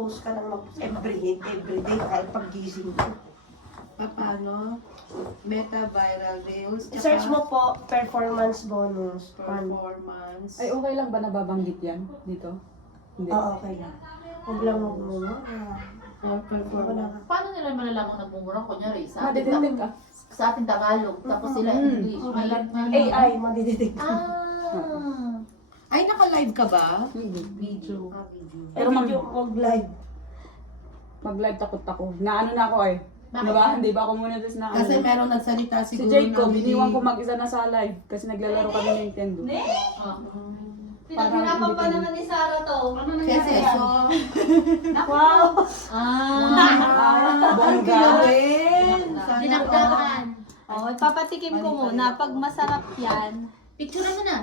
mag-post ka ng every day kahit pag-gising ko. Paano? Meta viral reels. Search mo po, performance bonus. Performance. Ay, okay lang ba nababanggit yan dito? Hindi. Oo, okay lang. Huwag lang magmumura. Performance. Paano nila malalaman nagmumura? Kunyari, Madidetect ka. sa ating Tagalog, tapos sila English. AI, madidetect. Ay, naka-live ka ba? Video. Pero mag-live. Mag-live takot ako. Naano na ako eh. Diba? Hindi ba ako muna tapos na Kasi meron nagsalita Si siguro Jacob, na iniwan ko mag-isa na sa live kasi naglalaro kami ng Nintendo. Pinaghirapan pa naman ni Sarah to. Ano Kasi nangyari? so, Wow! Bongga. Dinagdagan. Oh, ipapatikim ko muna. Pag masarap yan. Picture mo na.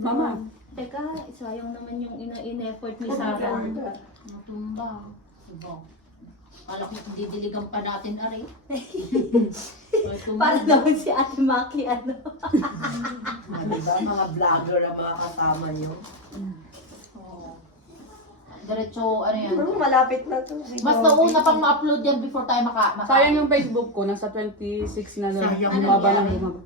Mama. Teka, sayang naman yung in-effort ni Sarah. Natumba. Ibo. Kala ko didiligan pa natin, Ari. Para naman si Ate Maki, ano. diba, mga vlogger ang mga kasama nyo. Oo. Diretso, ano yan. Malapit na to. Mas nauna pang ma-upload yan before tayo Sayang yung Facebook ko, nasa 26 na doon. Sayang. Bumaba lang Ano bumaba.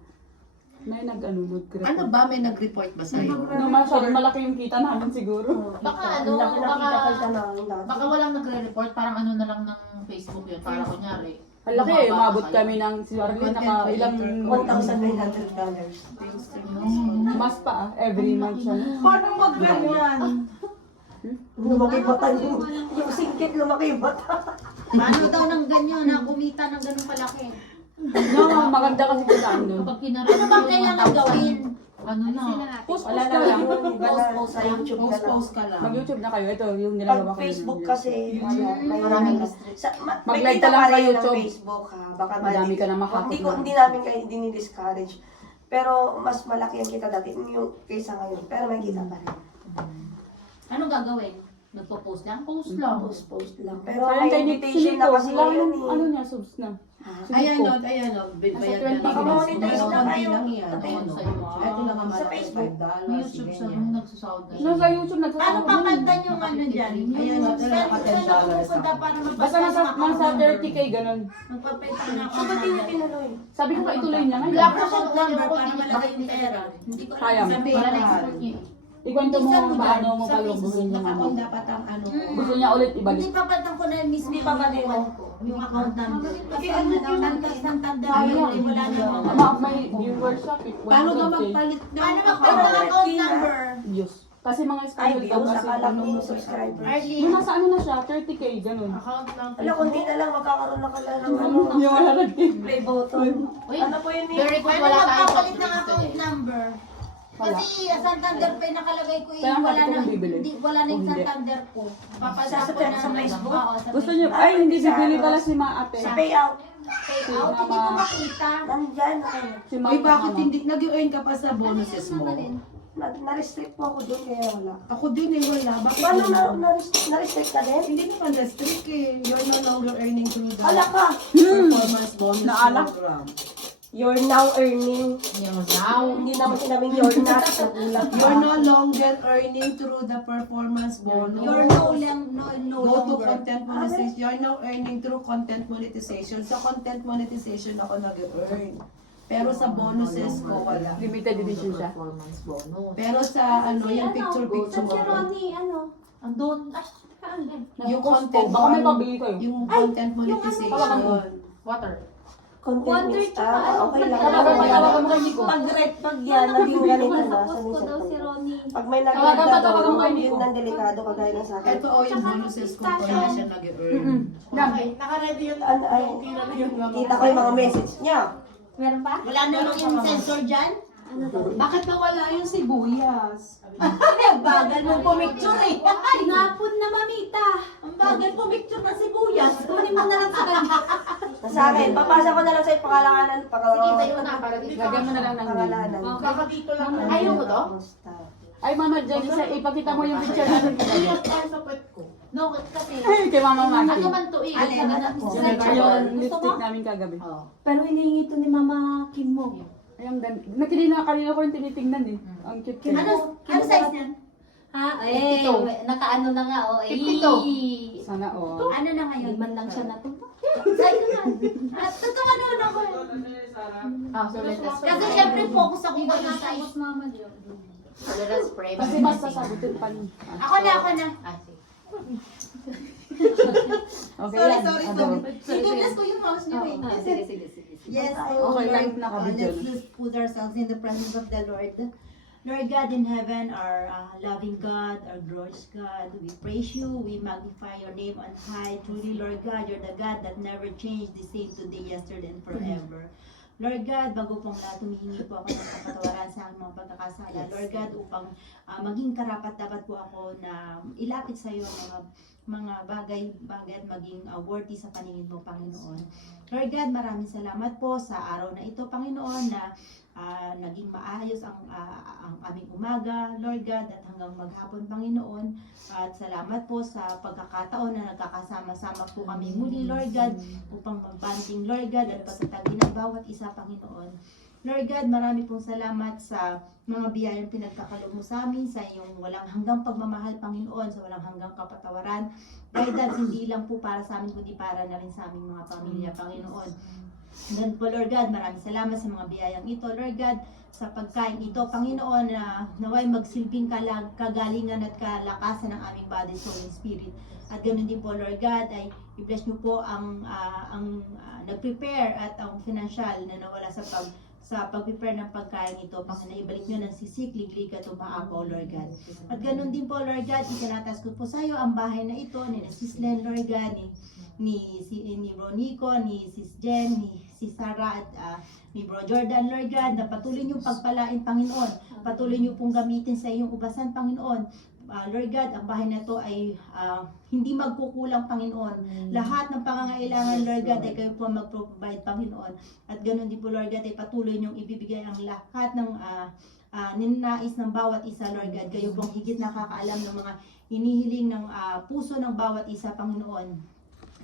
May nag-ano, Ano ba? May nag-report ba sa'yo? No, masyadong malaki yung kita namin siguro. Baka ano, Laki na kita kay Tanang dati. baka walang nagre-report, parang ano na lang ng Facebook yun. Para kunyari. Ang laki eh, umabot kami ng, si Arlene, naka ilang, $1,900. mas pa every month siya. Paano mag-ganyan? Lumaki yung mata niyo. Yung singkit, lumaki yung mata. Paano daw ng ganyan na kumita ng ganun kalaki? No, maganda kasi kita doon. Kapag kinarap Ano bang kailangan gawin? Ano na? Post na lang. Post sa YouTube na lang. Post ka lang. Mag-YouTube na kayo. Ito yung Pag ginagawa ko. Facebook kasi, may Maraming Mag-live ka lang sa YouTube. Facebook ha. Baka Madami ka na makakot Hindi, na. hindi namin kayo discourage. Pero mas malaki ang kita dati yung kaysa ngayon. Pero may kita pa rin. Anong gagawin? Nagpo-post lang? Post lang. Post lang. Pero Sayang may kay invitation na kasi wala ngayon yung, ano eh. niya, subs na. Ayan o, bayad na Baka monetize na kayo. lang yan. Ayun, sa YouTube. Ito lang ang Sa mga Facebook. $5. May YouTube sa ganyan. nagsasound na No, sa YouTube Paano nagsasabi. papantan yung ano dyan? Ayan o, ito lang $10 Pupunta para Basta nasa 30k ganun. Magpapita na ako. Ba't di niya tinuloy? Sabi ko pa ituloy niya ngayon. Black Account number para malagay yung pera. Hindi ko Sayang. Sabihin Wala na ka. export niya. Ikwento mo kung paano mo Sa palubusin Facebook, yung ano. account dapat ang ano ko. Gusto niya ulit Hindi ibalik. papalitan ko na mismo Hindi papalitan. yung ko. Yung account number. Kasi ano yung tantas ng tanda. Sayang. Wala na Ama, may viewers siya. Paano ka 100K. magpalit ng Paano magpalit ng account number? Views. Kasi mga Ay, sponsor daw views. kasi. Akala ko yung subscribers. Arlene. Yung nasa ano na siya, 30k, ganun. Account lang. Ala, konti na lang. Magkakaroon na ka lang ng ano. Yung 100k. Play button. Uy, Ano po yun eh? very good. Paano Wala tayo magpapalit ng sa account number? Wala. Kasi Santander Pay nakalagay ko eh. Kaya Wala sabi ko na, kung bibili. wala na yung Kung hindi. Santander ko. Papalitan Sa ko na Facebook? Oo, sa Gusto Facebook. niyo, ay hindi bibili pala si Ma Ate. Sa payout. Payout, hindi ko makita. Nandyan. Okay. Si Ma Ay, bakit hindi nag-earn ka pa sa bonuses mo? Na-restrict po ako doon kaya wala. Ako din eh, wala. Bakit Paano wala? na-restrict ka din? Hindi naman restrict eh. You're no longer earning through the Ala ka! performance bonus Naala. program. You're now earning. Now, Hindi naman sinabing you're not. Nagulat ka. You're no longer earning through the performance bonus. You're no Go to longer. content monetization. You're now earning through content monetization. Sa content monetization ako nag-earn. Pero sa bonuses ko wala. limited edition siya. performance bonus. Pero sa ano, yung picture-picture Si Ronnie, ano? Andun, ay, yung content, Baka may pabili kayo. yung content monetization. water. Content Water mix. tsaka Okay lang. Tawagan mo kay Nico. Pag yan, naging ganito na. Sa Sa post ko daw si Ronnie. Pag may Tawagan nagdadalo, mo kay Nico. yun ang delikado kagaya ng sa akin. Ito o yung bonuses ko kung na siya nag-earn. Yan. Ay, kita ko yung mga message niya. Meron pa? Wala na yung sensor dyan? Ano daw? Bakit nawala yung sibuyas? Ang bagal mo pumicture eh. Tinapon na mamita. Ang bagal pumicture ng sibuyas. Kunin mo na lang sa kanya. Sa akin, papasa ko na lang sa pangalanan. Sige, tayo na para dito. Lagyan mo na lang ng name. Pangalanan. Kakatito lang. Ayaw mo to? Ay, Mama Jen, ipakita mo yung picture natin. No, kasi, Ay, kay Mama ano Mati. man to eh. Alin, Ano ano? po? Yung lipstick namin kagabi. Oh. Pero hinihingi to ni Mama Kim mo. Ay, ang ganda. Kanina ko yung tinitingnan eh. Ang cute cute. Ano size niyan? Ha? Eh, Ito. nakaano na nga oh. Eh. Ito. Sana all. Ano na ngayon? Hindi man lang siya natuto. Sa'yo na. At totoo ano ako. Kasi syempre focus ako ngayon sa mama yun. tolerance frame. Kasi mas sasagutin pa niya. Ako na. Ah, sige. Okay, Sorry, yan. sorry, Ado. sorry. Itugas ko yung mouse niyo eh. Ah, sige, sige. Yes, Okay, live na kami dyan. let's put ourselves in the presence of the Lord. Lord God in heaven, our loving God, our glorious God, we praise you, we magnify your name on high. Truly, Lord God, you're the God that never changed, the same today, yesterday, and forever. Lord God, bago pong lahat, humihingi po ako ng kapatawaran sa aking mga pagkakasala. Lord God, upang maging karapat-dapat po ako na ilapit sa iyo mga bagay at maging worthy sa paningin mo, Panginoon. Lord God, maraming salamat po sa araw na ito, Panginoon, na naging maayos ang aming umaga, Lord God, at hanggang maghapon, Panginoon. At salamat po sa pagkakataon na nagkakasama-sama po kami muli, Lord God, upang magbanding, Lord God, at patatagin ang bawat isa, Panginoon. Lord God, marami pong salamat sa mga biyayang pinagkakalob mo sa amin, sa iyong walang hanggang pagmamahal, Panginoon, sa walang hanggang kapatawaran. Guidance, hindi lang po para sa amin, kundi para na rin sa aming mga pamilya, Panginoon. Then po, Lord God, maraming salamat sa mga biyayang ito, Lord God, sa pagkain ito, Panginoon, na naway magsilbing kagalingan at kalakasan ng aming body, soul, and spirit. At ganoon din po, Lord God, ay i-bless niyo po ang nag-prepare at ang financial na nawala sa pag-prepare ng pagkain ito, Panginoon, ibalik nyo ng sisik, liglig at umaapaw, Lord God. At ganoon din po, Lord God, itinatas ko po sa iyo ang bahay na ito, ni Sis Len, Lord God, ni Ronico, ni Sis Jen, ni Sis Sarah, at ni Bro Jordan, Lord God, na patuloy niyo pagpalain, Panginoon. Patuloy niyo pong gamitin sa iyong ubasan, Panginoon. Lord God, ang bahay na ito ay hindi magkukulang, Panginoon. Lahat ng pangangailangan, Lord God, ay kayo po mag-provide, Panginoon. At ganoon din po, Lord God, ay patuloy niyong ibibigay ang lahat ng ninais ng bawat isa, Lord God. Kayo pong higit nakakaalam ng mga hinihiling ng puso ng bawat isa, Panginoon.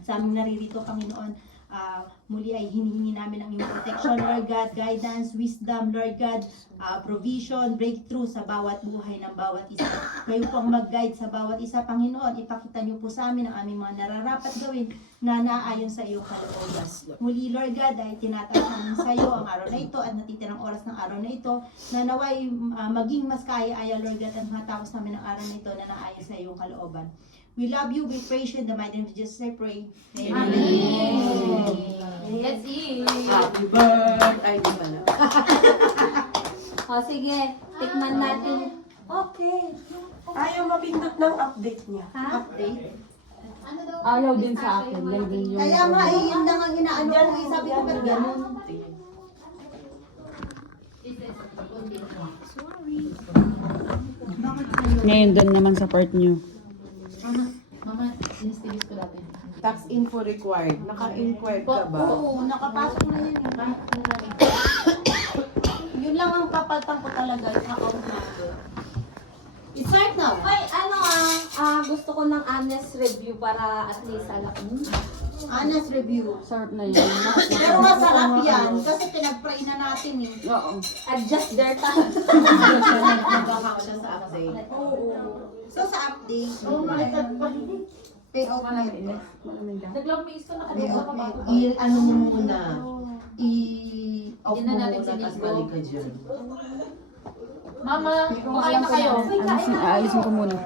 Sa aming naririto, Panginoon, muli ay hinihingi namin ang iyong protection, Lord God, guidance, wisdom, Lord God, provision, breakthrough sa bawat buhay ng bawat isa. Kayo po ang mag-guide sa bawat isa, Panginoon. Ipakita niyo po sa amin ang aming mga nararapat gawin na naayon sa iyong kalooban. Muli, Lord God, ay tinataas namin sa iyo ang araw na ito at natitirang oras ng araw na ito na naway maging mas kaya-aya, Lord God, at matapos namin ang araw na ito na naayon sa iyong kalooban. We love you, we praise you, in the mighty name of Jesus, I pray. Amen. Let's eat. Happy birthday! Ay, di pala. O sige, tikman natin. Okay. Ayaw mapindot ng update niya. Ha? Update. Ayaw din sa akin. Yan din yung... Kaya nga, yun lang ang inaano ko. Sabi ko, ba't ganun? Ngayon doon naman sa part nyo. Mama, sinistigis ko dati. Tax info required. Naka-inquired ka ba? Oo, nakapasok na yun. Yun lang ang papaltan ko talaga, yung account number. Start now. Ay, gusto ko ng honest review para at least alam. Honest review. Sarap na yan. Pero masarap yan kasi pinag-pray na natin eh. Oo. Adjust their time. Nabaka ko siya sa update. Oo. So sa update, payout method. Naglamig ko na Payout method. Ano mo muna? I-off Hindi mo na natin muna, si tapos Nico. balik ka dyan. Mama, kumain na kayo. Aalisin ko muna.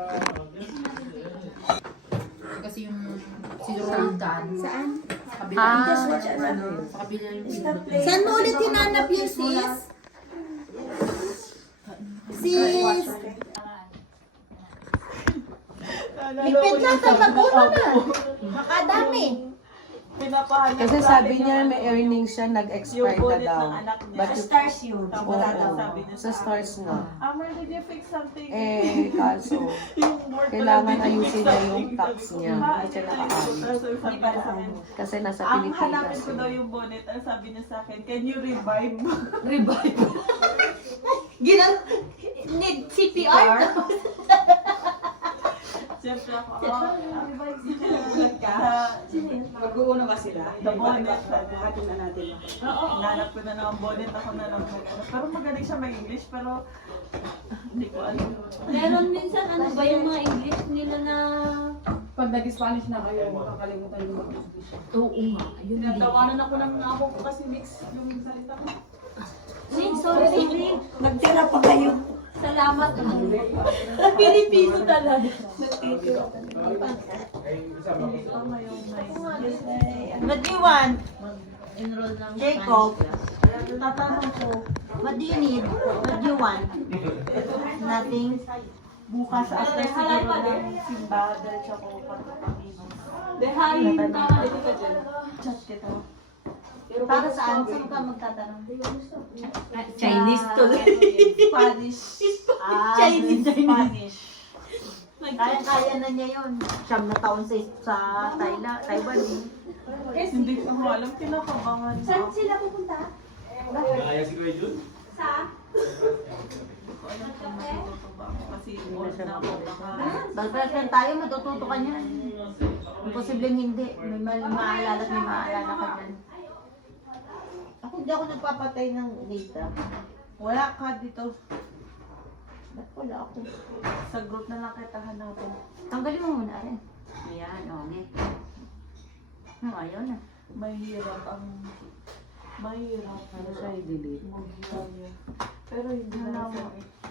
Kasi yung si Roldan. Saan? Sa kabila. Sa kabila yung Saan mo ulit hinanap yung sis? Sis! Lipit lang sa magulo na. Makadami. Kasi sabi niya may earnings siya, nag-expire na daw. But Sa stars yun. wala daw. Sa stars nga. Amar, did you fix something? Kaso, kailangan ayusin niya yung tax niya. Hindi siya nakakaalis. Sabi niya sa akin, Kasi nasa ang hanapin Pilipinas. ko daw yung bonnet, ang sabi niya sa akin, can you revive? Need CPR? Siyempre ako, revive siya. Nagka. Mag-uuno kasi sila. The bonnet. Hahatin na natin. Oo, hinanap ko na ng bonnet ako na lang mag-ano. Pero magaling siya mag-English, pero hindi ko alam. Meron minsan, ano ba yung mga English nila na... Pag nag-Spanish na kayo, makakalimutan yung mag-English. Oo nga, yun din. Tinatawanan ako ng amo ko kasi mix yung salita ko. Sorry. Nagtira pa kayo. Salamat. Pilipino talaga. What do you want? Enroll ng Jacob. Spanish. Tatanong ko, what do you need? What do you want? Nothing. Bukas after siguro ng simba, diretso ako pagpapakino. Dehayin ka, dito ka dyan. Chat kita. Para saan? Saan ka magtatanong? Chinese tuloy. Spanish. Chinese. Spanish. Kaya-kaya na niya yun. 9 na taon sa Taiwan eh. Hindi ko alam, kinakabangan ako. sila pupunta? Sa? Hindi ko alam kung matututo ba ako kasi old na ako. Dahil president tayo, matututo ka niyan. Imposibleng hindi. May maalala at may maalala ka dyan. Ako hindi ako nagpapatay ng data. Wala ka dito. Ba't wala ako? Sa group na lang kita hanapin. Tanggalin mo muna rin. Ayan, okay. Ayaw na. Mahirap ang... Mahirap. Ano siya i-delete? Mag-hire. Pero hindi na ako.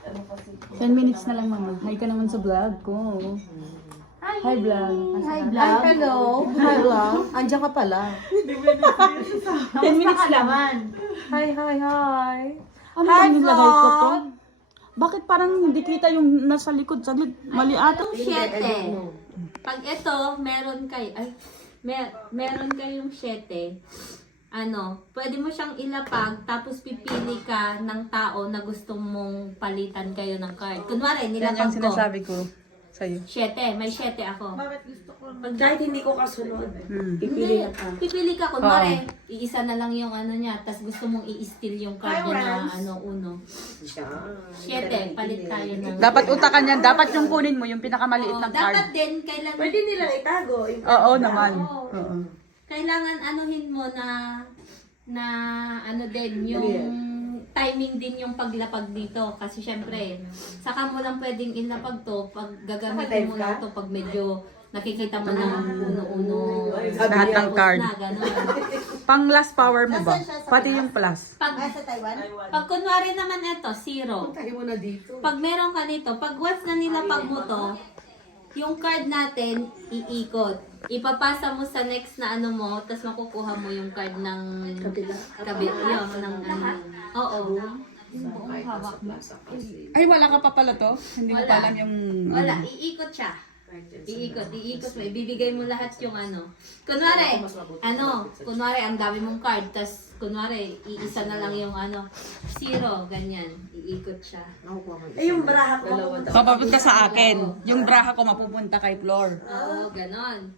Ano kasi. 10 minutes na lang, mama. Hi ka naman sa vlog ko. Hi, vlog. Hi, vlog. Hello. Hi, vlog. Andiyan ka pala. 10 minutes lang. naman. Hi, hi, hi. Ano ba yung nilagay ko to? Bakit parang hindi kita yung nasa likod? Saglit, mali ata. 7. Pag ito, meron kayo, meron kayong 7, pwede mo siyang ilapag, tapos pipili ka ng tao na gusto mong palitan kayo ng card. Kunwari, Yan nilapag yung ko. sinasabi ko sa'yo. 7, may 7 ako. Bakit gusto ko Kahit hindi ko kasunod, Hmm. pipili ka. Pipili ka, kunwari, iisa na lang yung ano niya, tapos gusto mong i-steal yung card niya na uno. 7, palit tayo ng... Dapat utakan yan. Dapat yung kunin mo, yung pinakamaliit Oo, ng dapat card. din, kailan... Pwede nilang itago. Oo naman. Oo. Oo. Kailangan anuhin mo na ano din, yung timing din yung paglapag dito. Kasi syempre, saka mo lang pwedeng ilapag to, pag gagamitin mo lang to, pag medyo nakikita mo ng uno-uno. Lahat ng card. Na, ganun. Pang last power mo ba? Pati yung plus. Pag, Sa Taiwan? pag kunwari naman ito, 0. Pag meron ka nito, pag once na nilapag mo to, yung card natin, iikot. Ipapasa mo sa next na ano mo, tapos makukuha mo yung card ng kabila. Yung ng ano. Oo. Yung buong hawak mo. Ay, wala ka pa pala to? Hindi mo Wala. pa alam yung... Wala, iikot siya. Iikot mo. Ibibigay mo lahat yung ano. Kunwari, ang dami mong card, tas kunwari, iisa na lang yung 0, ganyan. Iikot siya. Eh, yung braha ko. Papapunta sa akin. Yung braha ko mapupunta kay Flor. Oo, ganon.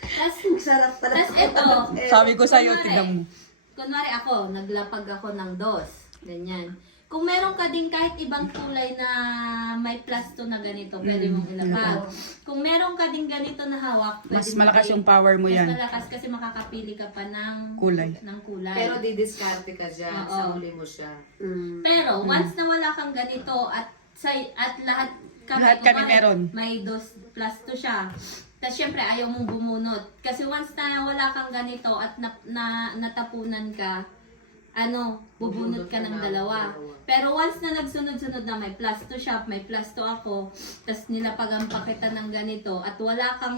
Tas, Sarap pala. tas ito, Sabi ko sa'yo, tignan mo. kunwari ako, naglapag ako ng 2. Ganyan. Kung meron ka din kahit ibang kulay na may plus 2 na ganito, pwede mong ilapag. Kung meron ka din ganito na hawak, pwede Mas mo malakas din- yung power mo Mas yan. malakas kasi makakapili ka pa ng Kulay. kulay. Pero didiskarte ka dyan, Oo. sa uli mo siya. Pero once na wala kang ganito at lahat Lahat kami kunwari, meron. may 2 plus 2 siya. Tapos syempre ayaw mong bumunot. Kasi once na wala kang ganito at natapunan ka, bubunot ka ng dalawa. Pero once na nagsunod-sunod na may plus 2 siya, may plus 2 ako, tapos nilapagan pa kita ng ganito, at wala kang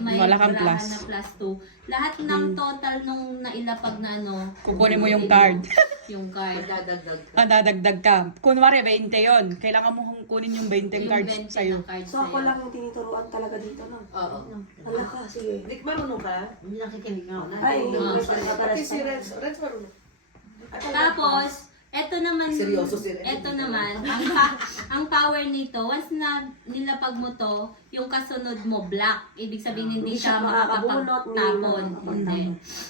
may Wala kang braha plus. na plus 2, lahat ng total nung nailapag na Kukunin mo yung card. yung card. Dadagdag ka. Dadagdag ka. Kunwari, 20 yon. Kailangan mo kunin yung 20 Yung cards 20 sa'yo. ng card So ako sa'yo. lang yung tinituruan talaga dito, no? Oo. Wala ka, sige. Di marunong ka? Hindi nakikinig nga ako. Ay, Pati si Renz. Renz marunong. Tapos, eto naman, Seryoso si Renz. eto naman, ang power nito, once na nilapag mo to, yung kasunod mo black. Ibig sabihin hindi siya makakabunot, makakapagtapon. hindi Hindi.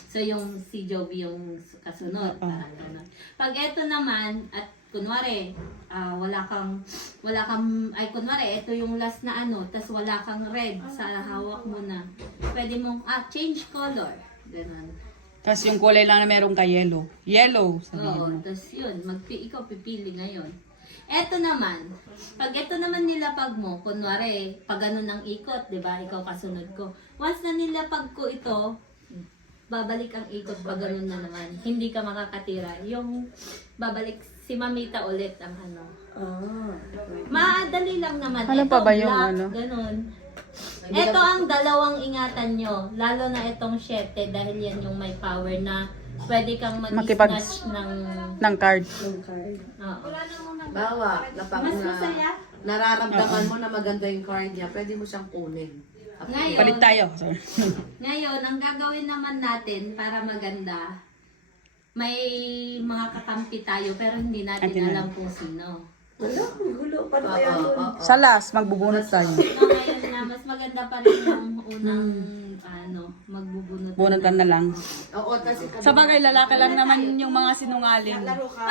So yung si Jovi yung kasunod. Parang ganun. Pag eto naman, at kunwari, kunwari, ito yung last na tas wala kang red sa hawak mo na. Pwede mong, change color. Ganon. Tapos yung kulay lang na meron ka yellow. Yellow. Oo, Sabihin mo. tapos yun, ikaw pipili ngayon. Eto naman, pag eto naman nilapag mo, kunwari, pag ganun ang ikot, di ba? Ikaw kasunod ko. Once na nilapag ko ito, babalik ang ikot pag ganun na naman. Hindi ka makakatira. Yung babalik si Mamita ulit ang ano. Maadali lang naman. Ano Ito, pa ba yung black, ano? Ganun. Ito ang dalawang ingatan nyo. Lalo na itong 7 dahil yan yung may power na pwede kang mag-snatch ng... Ng card. Oo. Bawa, napag Mas na masaya. nararamdaman mo na maganda yung card niya, pwede mo siyang kunin. Ngayon, Palit tayo. Sorry. ngayon, ang gagawin naman natin para maganda, may mga kakampi tayo pero hindi natin Atin na. alam kung sino. Wala, ang gulo. Paano kaya yun? Sa last, magbubunot tayo. So, ngayon na, mas maganda pa rin yung unang magbubunot. Bunutan na lang. Oo, kasi Sa bagay, lalaki lang naman yung mga sinungaling. laro ka.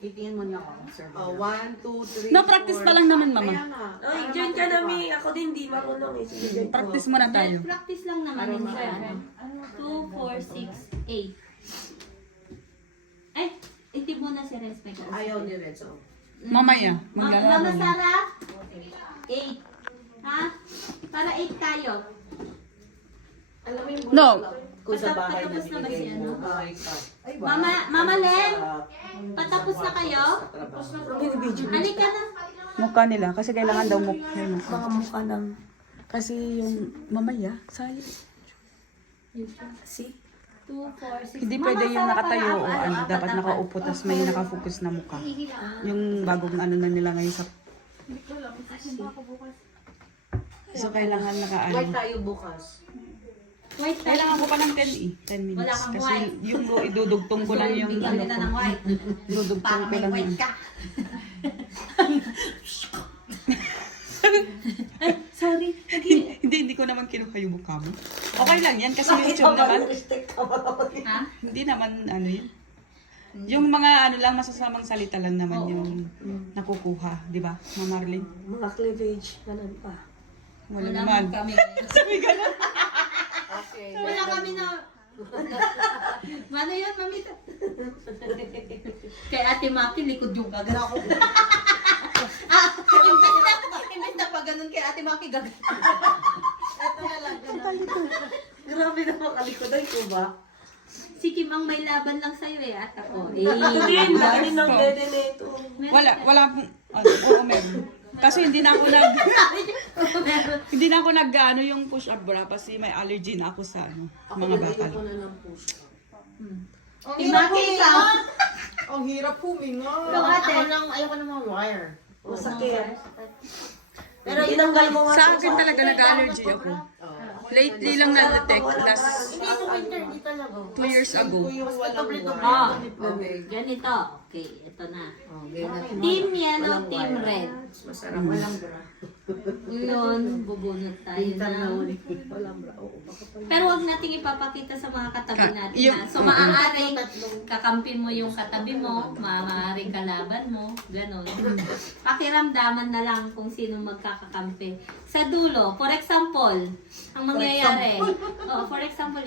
Titingin mo na ako, sir. 1, 2, 3, No, practice pa lang naman, mama. Ay, dyan ka na, Mi. Ako din, di marunong eh. Sige, dyan. Practice muna tayo. Practice lang naman yun sa 2, 4, 6, 8. Ay, hindi mo na si Respect. Ayaw ni Renzo. Mamaya, Mama maglalaro. Sara, 8. Ha? Para 8 tayo. Alam mo yung No. kung sa bahay na Patapos na ba si binigay mo. ano? Ay, card. Mama Len, patapos na kayo? Halika na. Mukha nila, kasi kailangan daw mukha. Mga mukha ng... Kasi yung mamaya, sali. Si? 2, 4, 6. Hindi pwede yung nakatayo o ano, dapat nakaupo tapos may nakafocus na mukha. Yung bagong ano na nila ngayon sa... So kailangan White naka-ano. tayo bukas. White tayo. Kailangan ko pa ng 10 minutes. Wala kang Kasi white. yung idudugtong ko lang yung Bigyan ano kita ko. ng white. Idudugtong ko lang yung... ka. Sorry. Hindi ko naman kinuha yung mukha mo. Okay lang yan kasi YouTube naman. Ha? Hindi naman ano yun. Yung mga ano lang, masasamang salita lang naman yung nakukuha, di ba, Mama Marlene? Mga cleavage. Ganun pa. Wala Wala naman. mo kami. Okay. Wala kami na... Ano yun, mamita? Kay Ate Maki, likod yung gagana ko. Imbes na pa ganun kay Ate Maki, gagana. Grabe na makalikodan ko ba? Si Kim ang may laban lang sa'yo eh, at ako. Hindi, lagi ng dede na ito. Wala pong, oo meron. Kasi hindi na ako nag ano yung push up bra kasi may allergy na ako sa ano, mga bakal. Ako na ng push. Si Maki, ikaw. Ang hirap huminga. Ikaw, ate. Ayoko ng mga wire. Masakit. Pero inanggal mo nga. Sa akin talaga nag-allergy ako. Lately lang na-detect, last Hindi ito winter, hindi talaga. 2 years ago. Oh, ganito. Okay, ito na. Okay na. Team yellow, team red. Masarap. Walang bra. Yun, bubunot tayo na. Walang bra. Oo, baka pa. Pero wag nating ipapakita sa mga katabi natin. yung- Ha? So, maaari kakampi mo yung katabi mo, maaari kalaban mo, ganun. Pakiramdaman na lang kung sino magkakakampi. Sa dulo, for example, ang mangyayari, for example,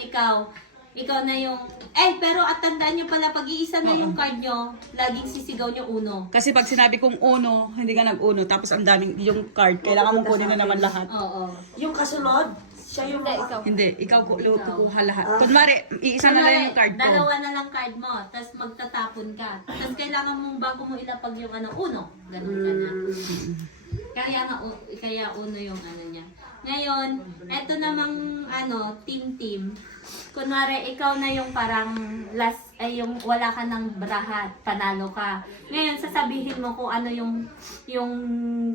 ikaw na yung, pero at tandaan nyo pala, pag iisa na yung card nyo, laging sisigaw nyo uno. Kasi pag sinabi kong uno, hindi ka nag-uno, tapos ang daming yung card, kailangan mong kunin na naman lahat. Oo. Yung kasunod, siya yung Hindi, ikaw kukuha lahat. Kunwari, iisa na lang yung card ko. Dalawa na lang card mo, tapos magtatapon ka. Tapos kailangan mong bago mo ilapag yung uno. Ganun ka na. Kaya uno yung ano niya. Ngayon, eto namang team. Kunwari, ikaw na yung parang last, yung wala ka ng brahat, panalo ka. Ngayon, sasabihin mo kung ano yung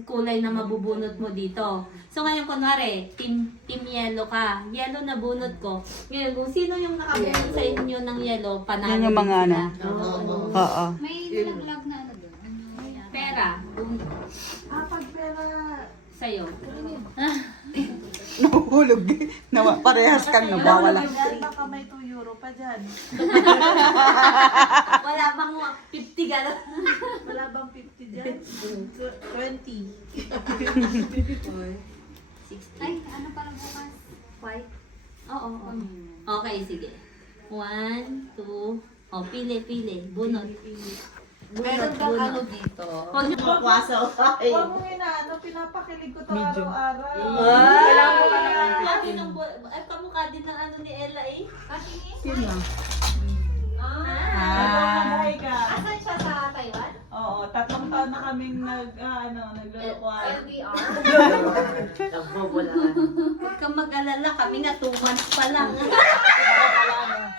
kulay na mabubunot mo dito. So ngayon, kunwari, team yellow ka. Yellow na bunot ko. Ngayon, kung sino yung nakabunot sa inyo ng yellow, panalo Yan yung mga sila. Oo. May nilaglag na ano doon. Pera. Pag pera, Sa'yo. Nahuhulog. Parehas kang nawawala. yan, baka may 2 euro pa dyan. Wala bang 50 gano'n? Wala bang 50 dyan? 20. Ay, ano pala bukas? White. Oo. Okay, sige. 1, 2, pili. Bunot. Meron bang ano dito? Huwag niyo Makwaso. Huwag mo pinapakilig ko to araw-araw. Kamukha din ng ano ni Ella eh. Sino? Hi ka. Asan siya sa Taiwan? Oo, 3 taon na kaming naglulukuan. Nagbobolaan. Huwag kang mag-alala, kami nga 2 months pa lang.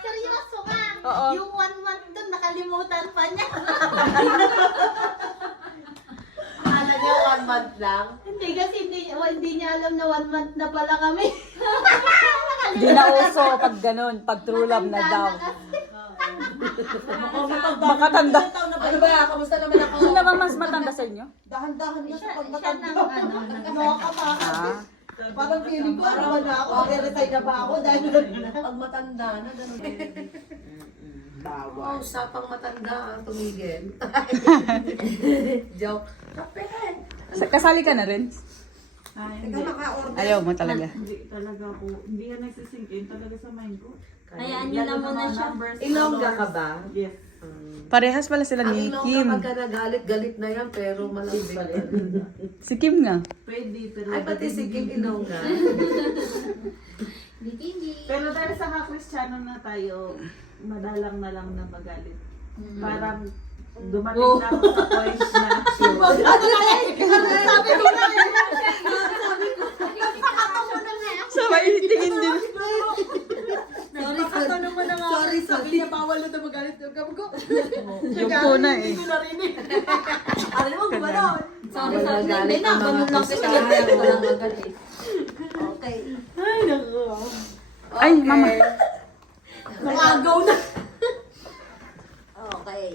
Seryoso nga. Oo. Yung 1 month doon, nakalimutan pa niya. Alam niyo, 1 month lang. Hindi kasi hindi niya alam na 1 month na pala kami. Di na uso pag ganun, pag true love na daw. Makatanda. Ano ba? Kamusta naman ako? Sino bang mas matanda sa inyo? Dahan-dahan na sa Siya pagmatanda. nang Ah. Parang feeling ko, ano na ako? Mag-retire na ba ako? Dahil pag matanda na, gano'n. Oh, usapang matanda, tumigil. Joke. Kasali ka na rin? Ikaw maka-order. Ayaw mo talaga. Hindi talaga ako, hindi yan nagsisink in talaga sa mind ko. Hayaan niyo na muna siya. Ilongga ka ba? Yes. Parehas pala sila Ang ni Ilongga Kim. pagka nagalit, galit na yan, pero malambing pa rin. Si Kim nga. Pwede, pero... Ay, pati si Kim Ilongga. Pero dahil sa ka-Kristiyano na tayo, madalang na lang na magalit. Parang dumating na ako sa point na Sa maitingin din. Sorry, sabi niya bawal na magalit. Yung po na eh. Alam mo, gumano'n. Sorry, hindi na. Ganun lang kita. Walang magalit. Okay. Ay, mama. Nakagaw na. Okay.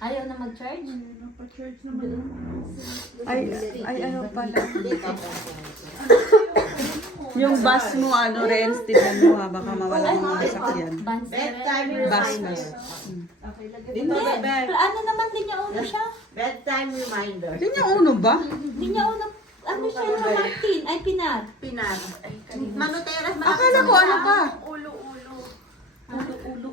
Ayaw na mag-charge? Ay, ano pala. Yung bus mo, ano, Renz, tignan mo ha, baka mawala ng mga sakyan. Bedtime Bus, reminder. bus. Dito, bebe. Ano naman, linya uno siya? Bedtime reminder. Yun yung uno ba? Linya uno, ano siya yung Martin? Ay, Pinar. Pinar. Manuteras, Akala ko ano pa.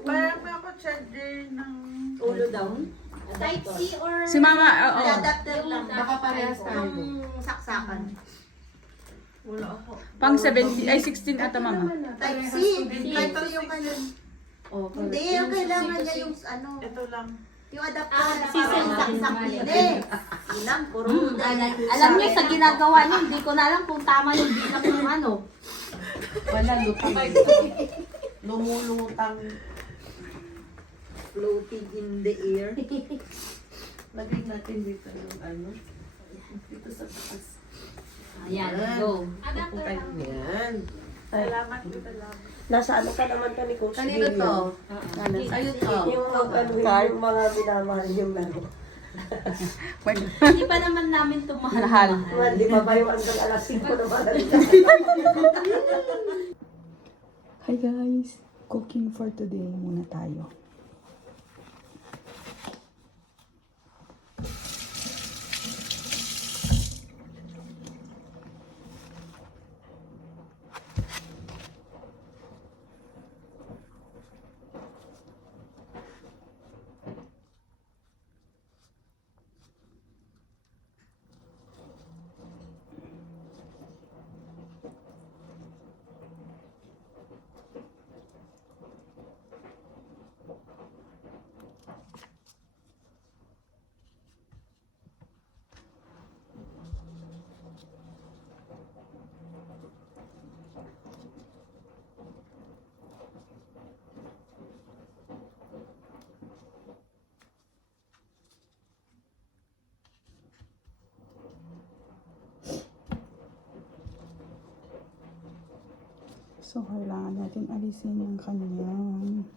parang may ako charger ng... Ulo down. Type C or Si mama, oo. adapter lang. Baka parehas tayo. Saksakan. Pang 70, ay 16 ata mama. Type C. Type C yung kailan. Oh, Hindi, yung kailangan niya yung ano, Ito lang. yung adapter na Sisal parang saksak. Hindi. Ilang, puro. Alam niyo, sa ginagawa niyo, hindi ko na alam kung tama yung bilang ng ano. Wala, lutang. Lumulutang. Floating in the air. Lagay natin dito yung ano. Dito sa taas. Ayan, go. Pupuntahin yan. Salamat ko talaga. Nasa ano ka naman to ni Coach Kanino Bill, to? yun? Sa'yo to. Yung ano, Card. yung mga binamahal yung laro. Hindi pa naman namin ito mahal. Well, di ba ba yung hanggang alas 5 na mahal? Hi guys, cooking for today muna tayo. So, kailangan natin alisin yung kanyang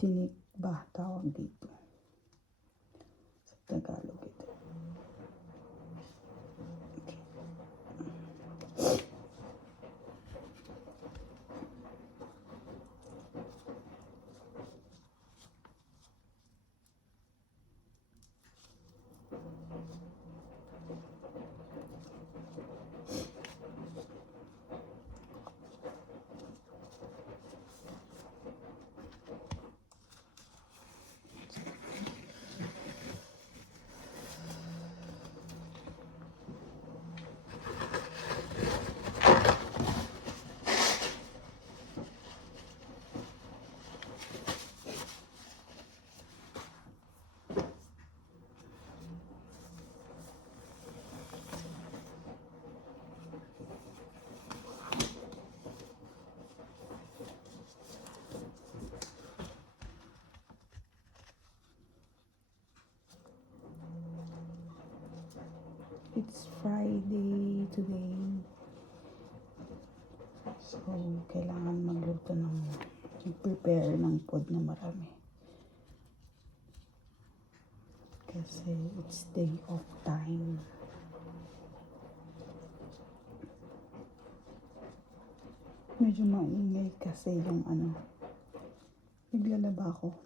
tinik ba tawag dito. Sa Tagalog ito. Okay. Friday today. So, kailangan magluto prepare ng food na marami. Kasi it's day of time. Medyo maingay kasi yung naglalaba ako.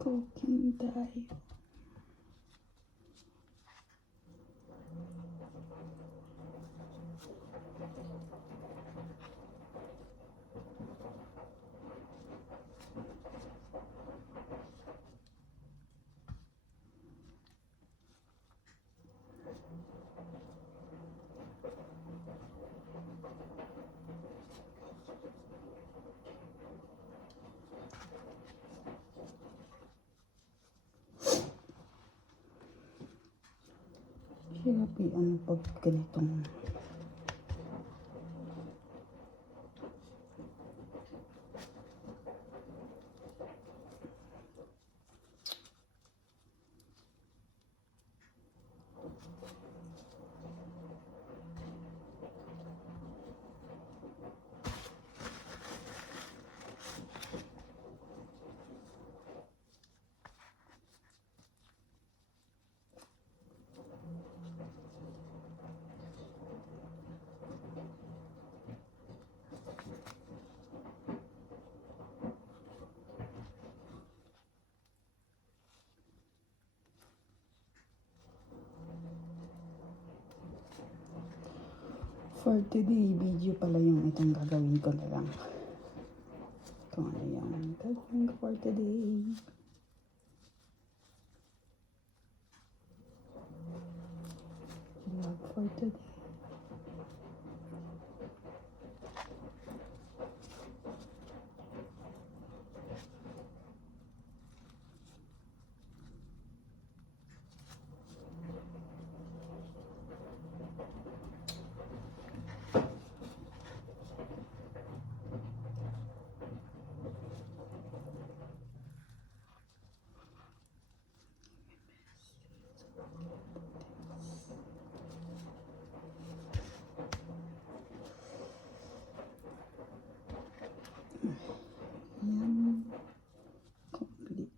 Cooking tayo. Hirapian pag ganitong for today video pala yung itong gagawin ko na lang. Kung ano yung gagawin ko for today. Vlog for today. Yan. Complete.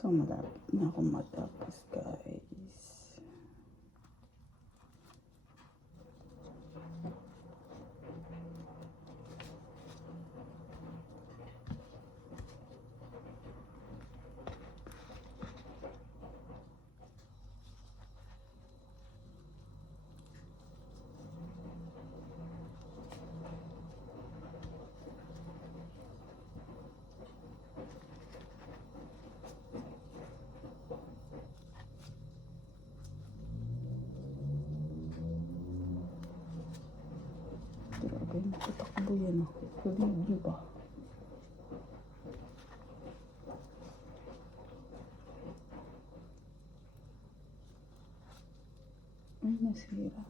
So, malapit na ako matapos, guys. Grabe, nakatakbo yan ako. Pag-video ba? sira.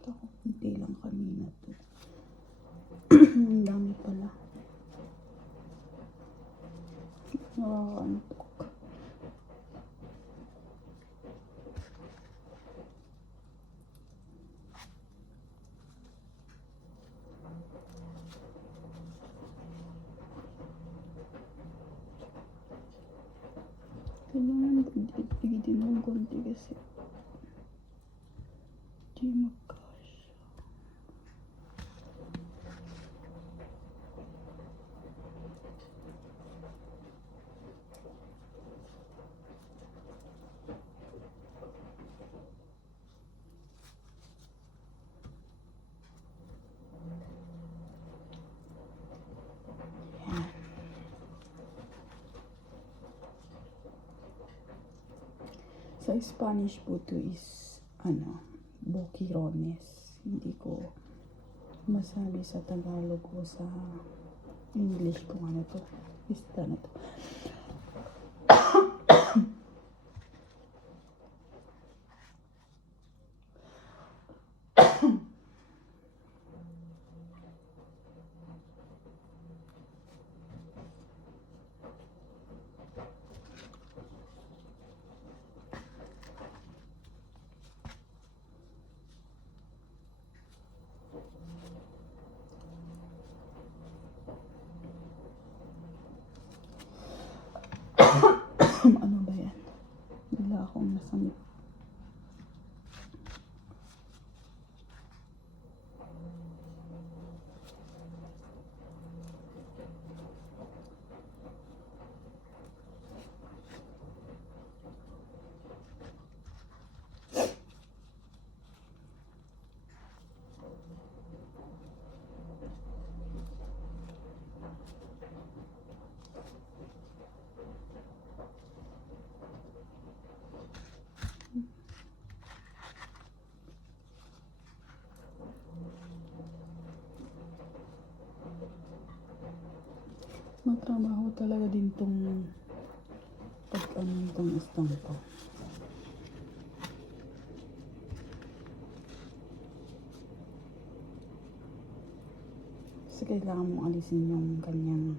Akala ko hindi lang kanina to. Ang dami pala. Nakakaantok. Kailangan bigyan ng konti kasi di magkasya. Yan. Sa Spanish po to is boquirones. Hindi ko masabi sa Tagalog o sa English kung ano to. Isda na to. Ano ba yan? Bigla akong nasamit. Matrabaho talaga din tong pag-ano itong istang to. Kasi kailangan mong alisin yung kanyang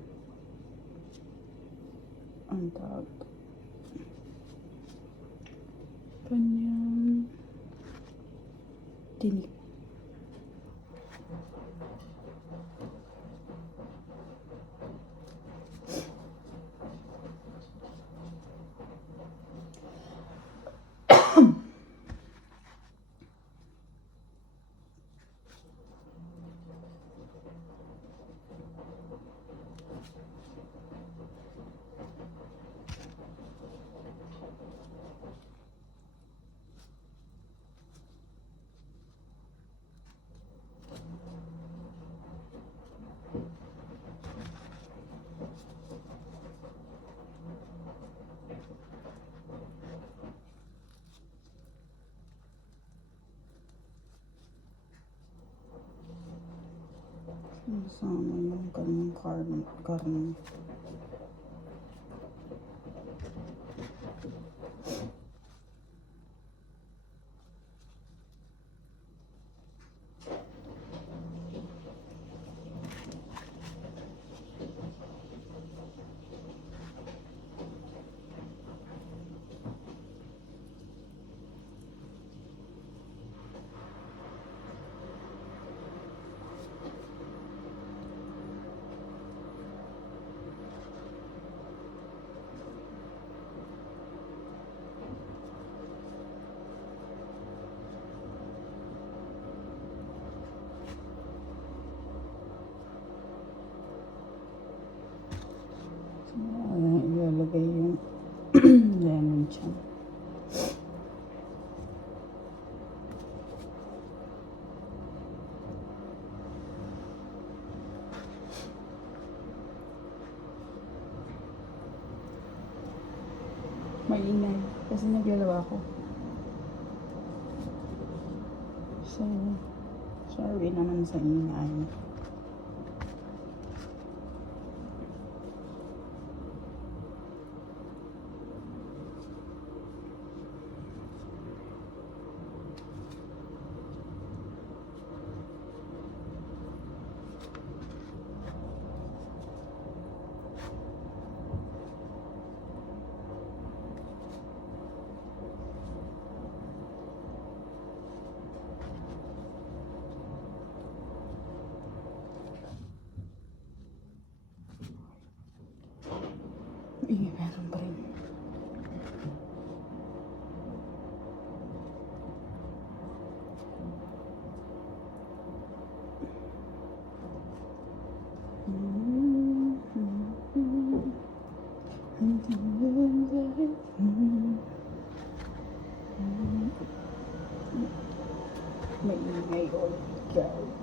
ang tawag to. Kanyang tinik. Sama yung kanyang karne. Maingay. Kasi naglalawa ako. So, sorry naman sa ingay. Meron pa rin. May ingay ulit, guys.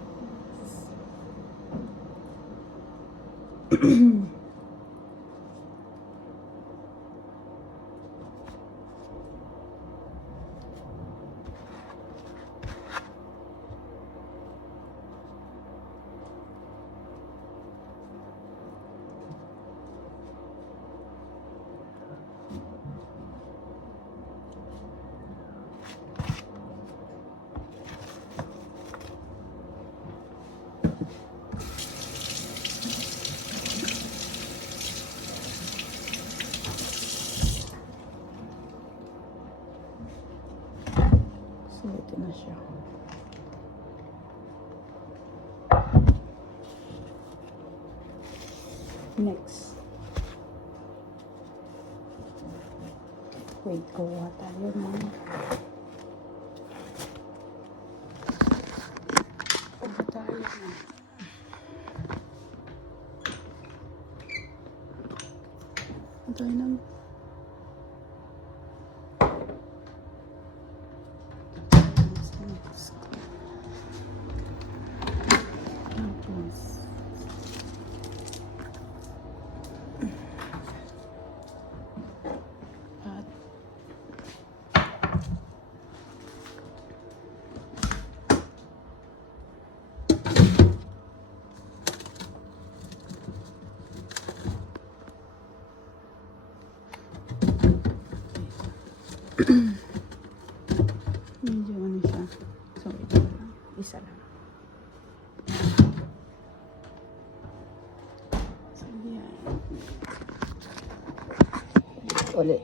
So, ito na siya. Next. Wait, kuha tayo ng tayo ng medyo ano siya. So, ito lang. Isa lang. So, yan. Ulit.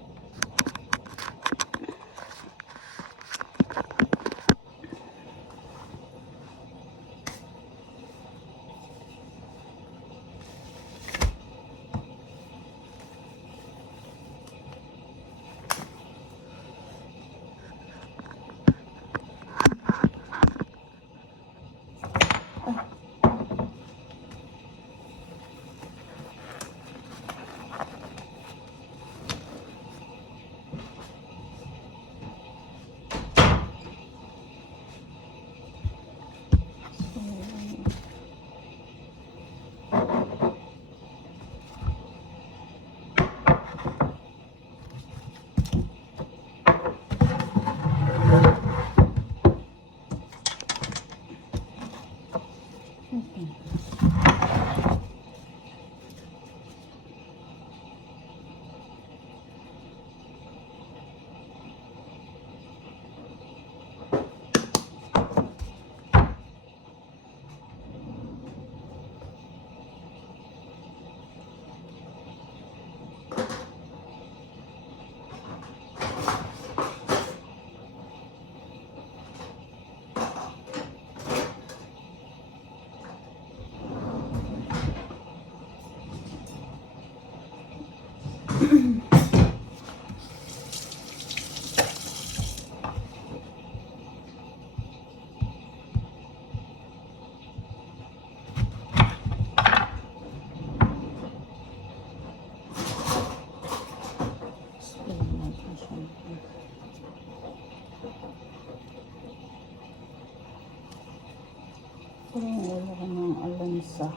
Parang wala ka ng alansa.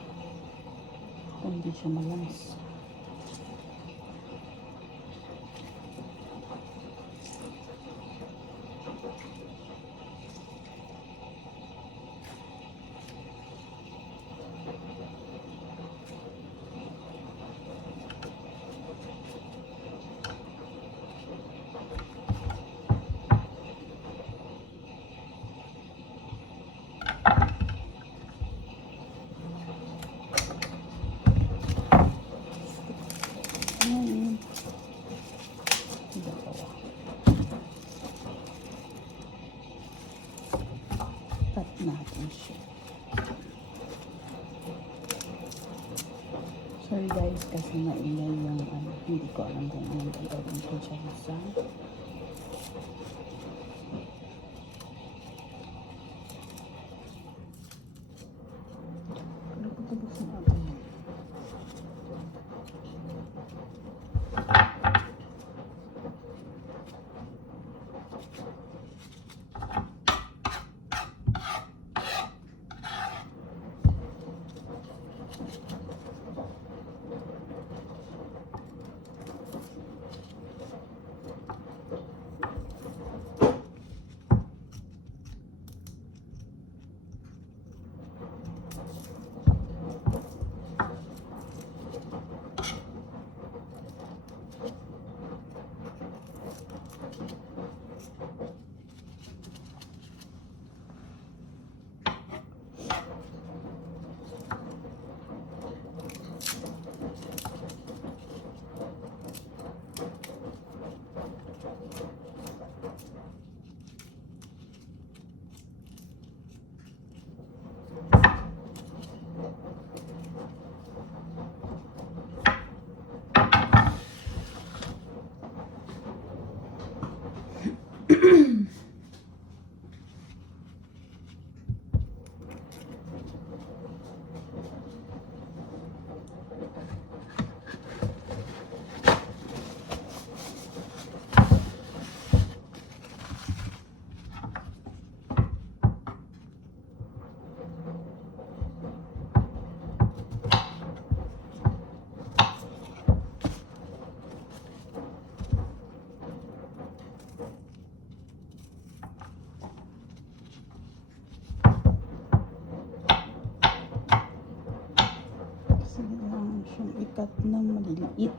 Hindi siya malansa. Cut natin siya. Sorry guys, kasi maingay yung hindi ko alam kung anong gagawin ko dyan sa ano ko tapos na ako yun? Kailangan siyang ikat ng maliliit.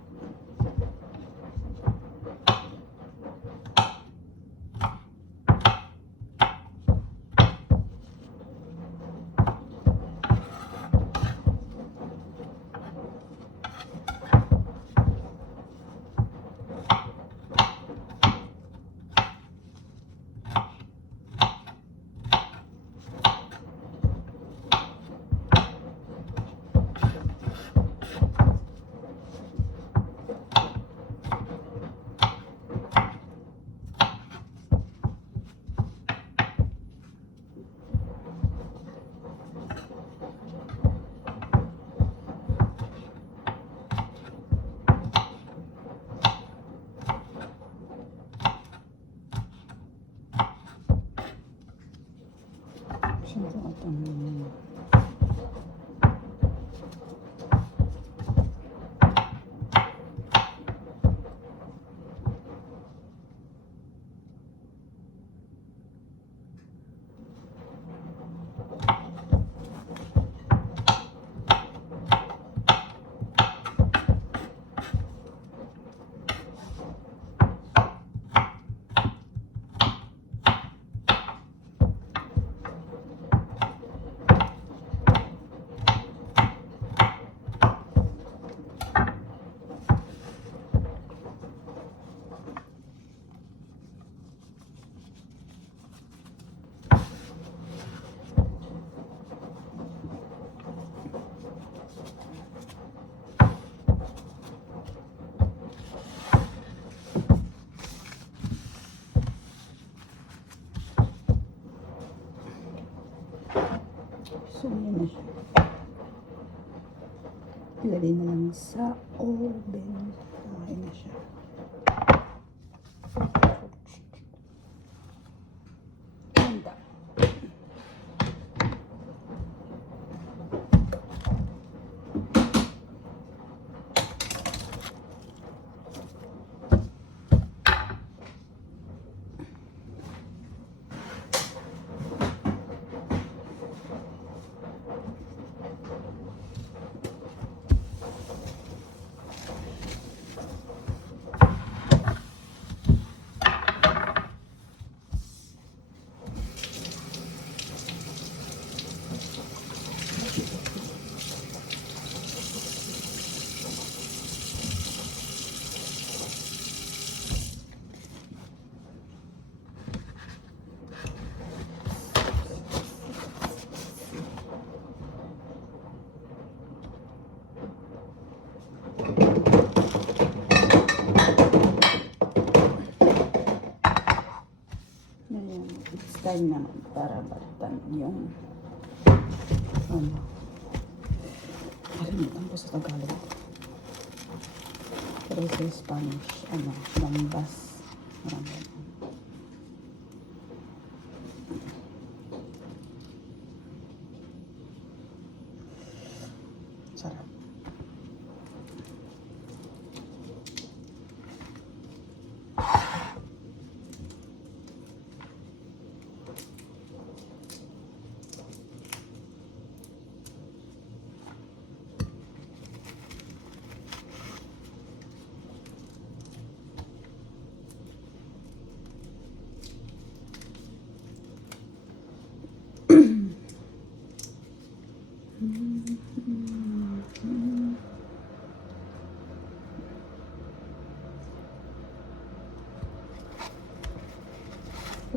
Siyempre itong so yan na siya. Ilagay na lang sa oven. Okay na siya. Ganda. It's time naman para balitan yung ano. Kalimutan ko sa Tagalog. Pero sa Spanish, ano, lambas. Marami. Sarap.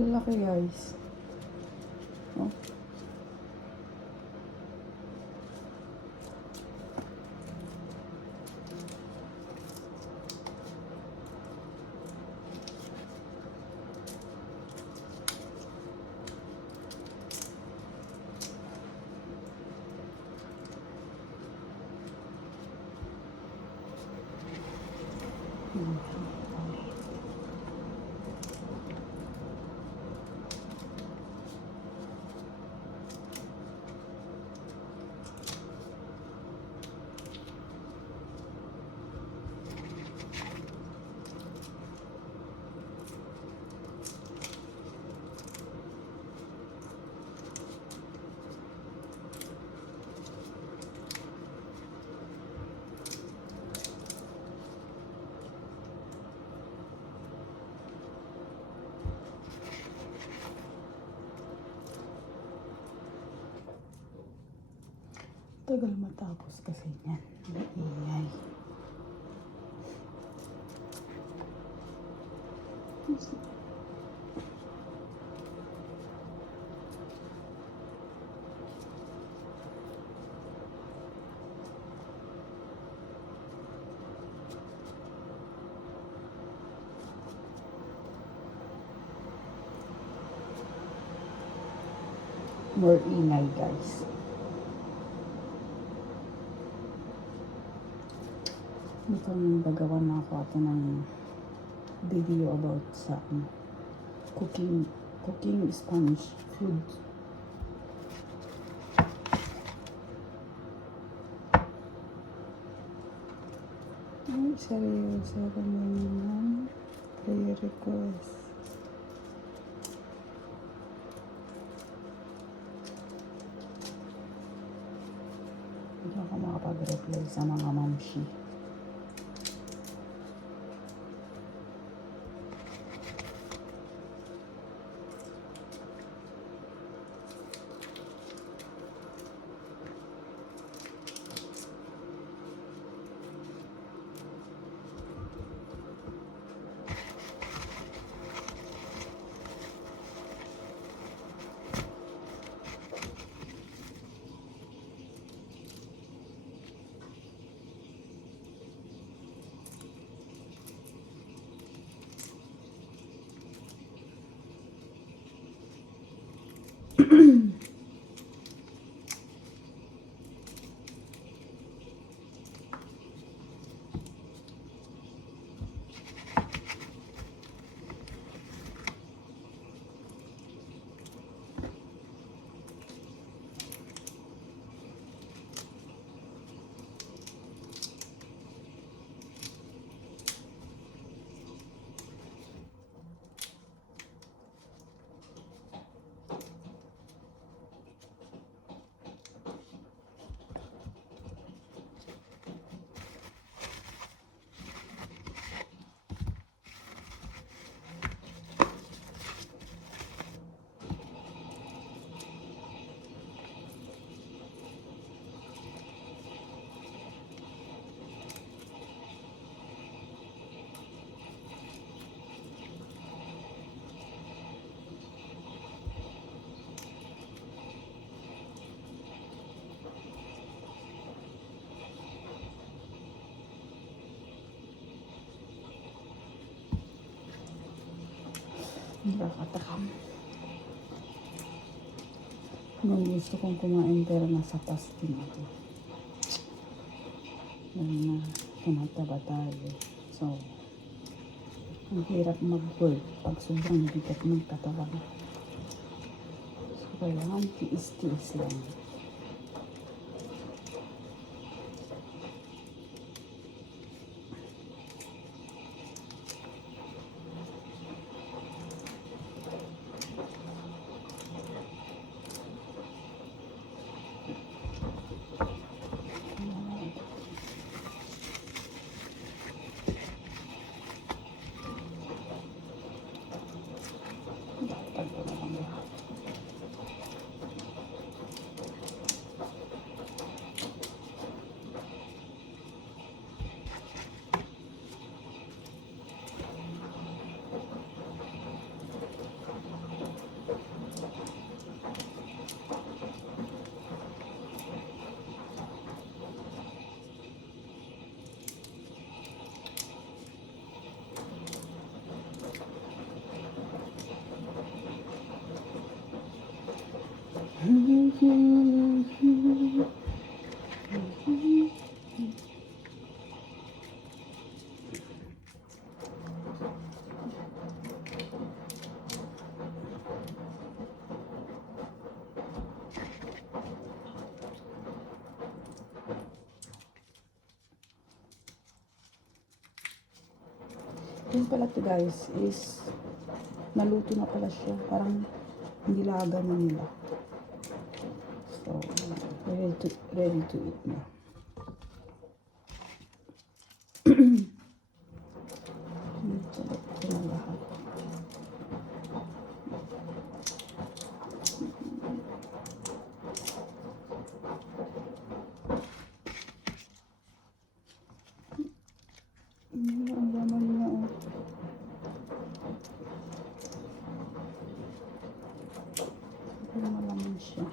Laki guys. Oh. Tagal matapos kasi niyan. Maingay. More ingay guys. Mukhang gagawa na ako ito ng video about sa cooking Spanish food. Ay, seryoso kami naman. Prayer request. Hindi ako makapag-reply sa mga mamshi. Nakakatakam. Nung gusto kong kumain pero nasa fasting ako. Dahil na tumataba tayo. So, ang hirap mag-work pag sobrang bigat ng katawan. So, kailangan tiis-tiis lang. Yun pala to guys is naluto na pala siya. Parang nilaga na nila. So, ready to eat na. Ito na lahat. Ang laman niya, oh. Pero malaman siya.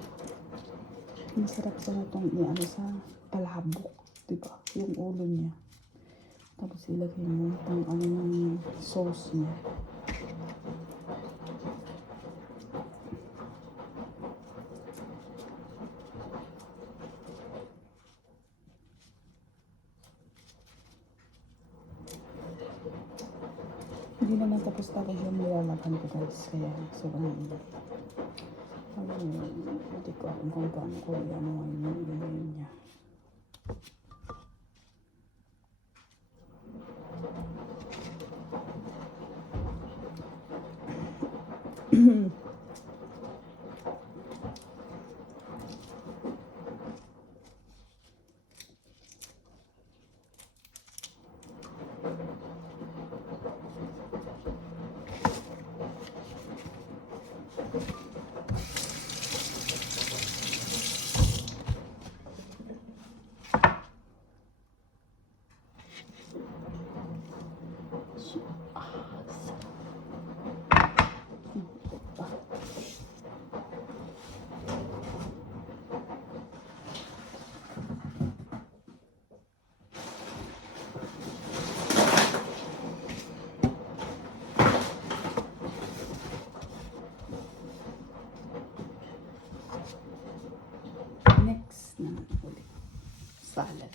Masarap sa itong ano sa palabok, diba? Yung ulo niya. Tapos ilagay mo itong ano ng sauce niya. Hindi naman tapos yung nilalaban ko guys. Kaya sobrang hindi ko alam kung paano ko yan yung niya. Next na ulit. Salad.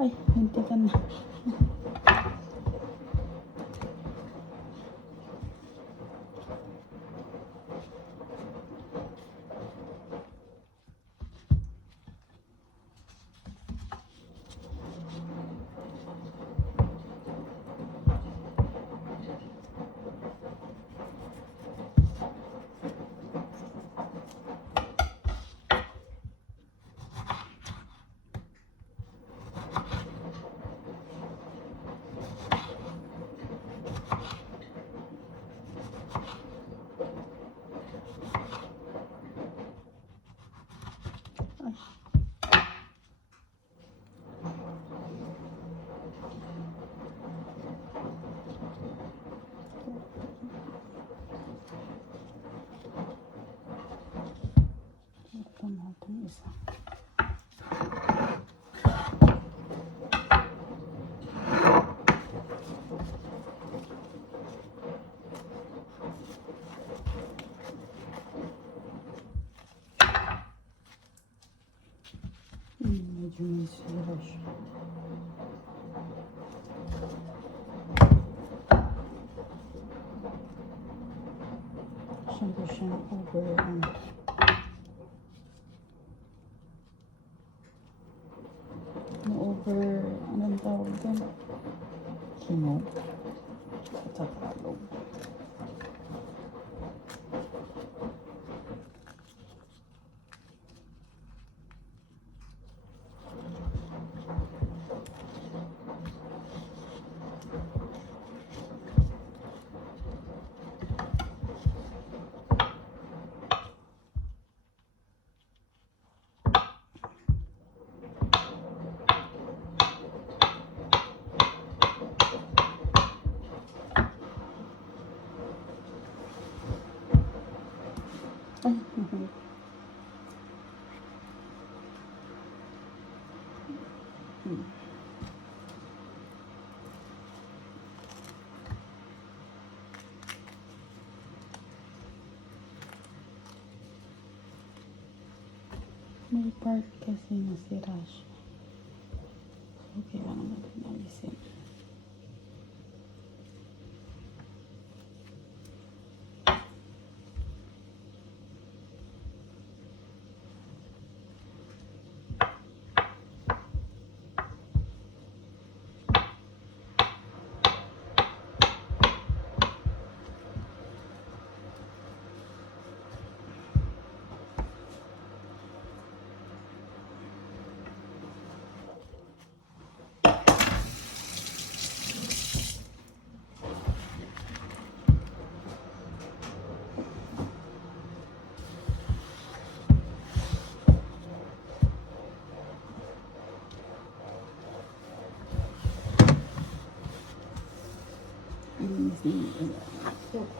Ay, hindi ka na. Ito natin isa. Medyo may sira siya. Siyempre siyang over over, anong tawag doon? Hinog. Sa Tagalog. Ay, may part kasi nasira siya. So, kailangan natin alisin.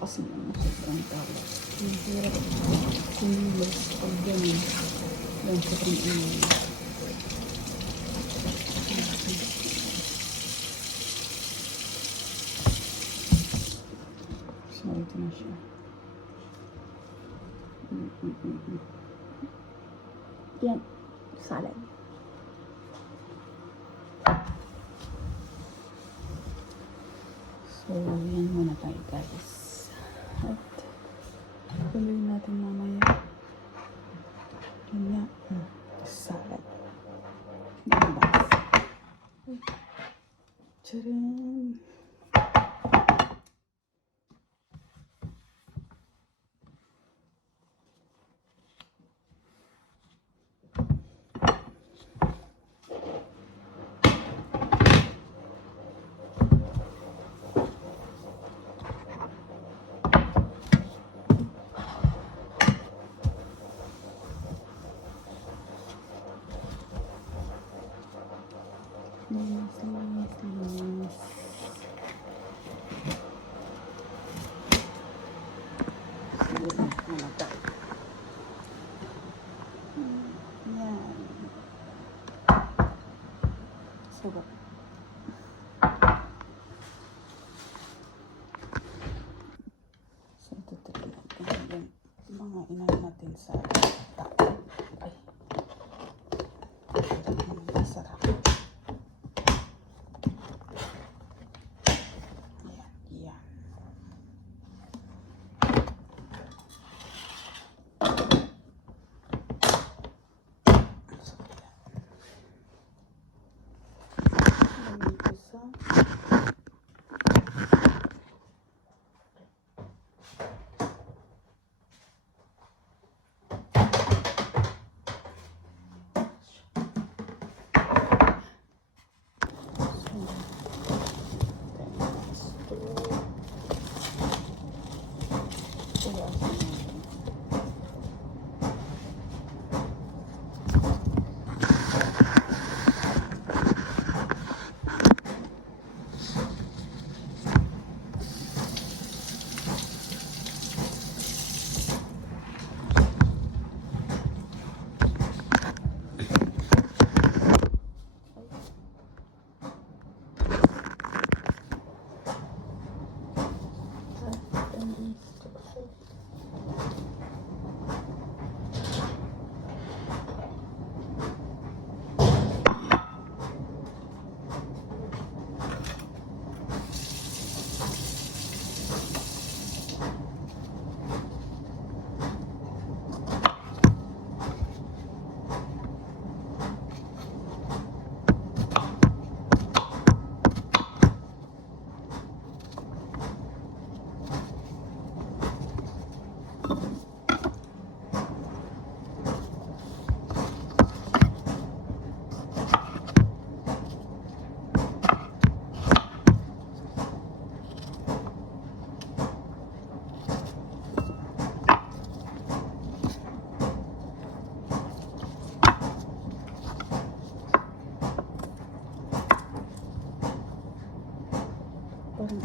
Kasi naman sobrang tawag. Mahirap kumilos pag ganun. Yan sobrang ingay. So, ito na siya. Yan. Salad. So, yan muna tayo guys. At tuloy natin mamaya. Yun nga. Salad. Gambas. Tcharam! Linis. Yan. Sugat. So, tutuloy natin yung mga inan natin sa tapo. Ay. Masarap. So,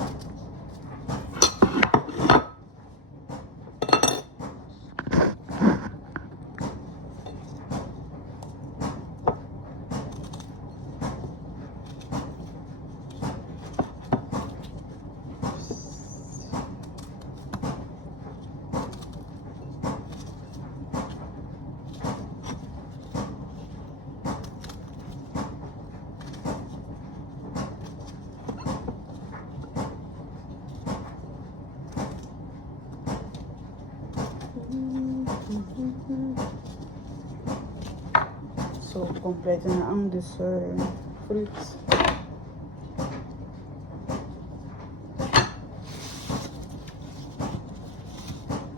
kompleto na ang dessert. Fruits.